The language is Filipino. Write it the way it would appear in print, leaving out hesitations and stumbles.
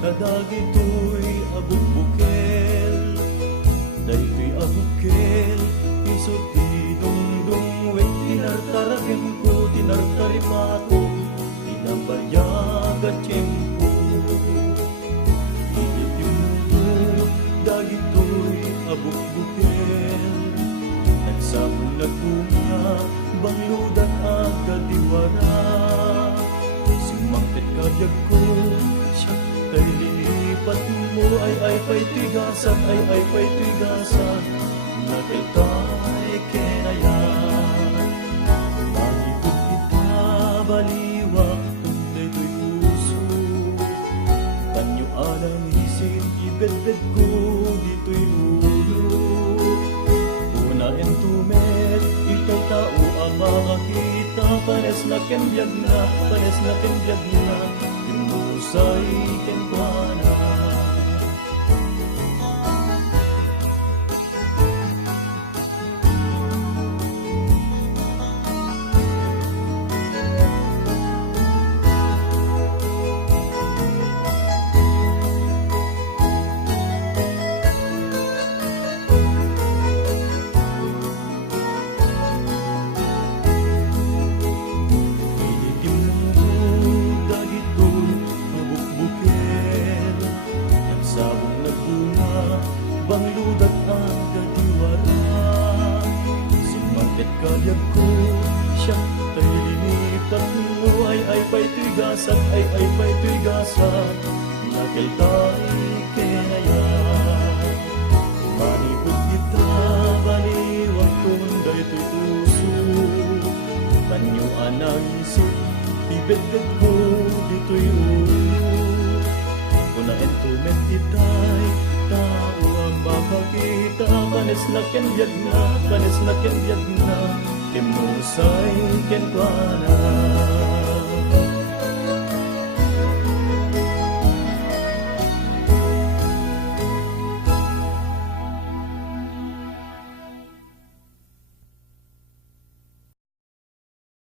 kadagitoy abuk-bukel, daytoy abukel, isot idungdung wet tinartaragin ko, tinartarimato, tinabayag at tiyempo. Ididimundo, dagitoy abuk-bukel, nagsabong nagpunga, bangludan ang kadiwara. Simangkit kadyag ko, siya kay lilipat mo, ay pa'y tigasan, ay pa'y tigasan, nagaltay kenayan. Mangikot kita baliwa, tunday to'y puso, kanyo alang isin, ibedbed ko, dito'y ulo. Una entumet, ito'y tao ang makakita, pares na kembiyag na, pares na kembiyag na, imusay kenkwana. Bangludat ang kadiwara, simangkit kalyag ko, siya tay linipat mo, ay pa'y tigasan, ay pa'y tigasan, nagaltay kenayan. Manipod kita, baliwag tunday to'y puso, kanyo anang isip, ibedgad ko, dito'y ulo. Kuna entumet itay, tao ang makakita, panes na kenbiyag na, panes na kenbiyag na, timusay kenkwana.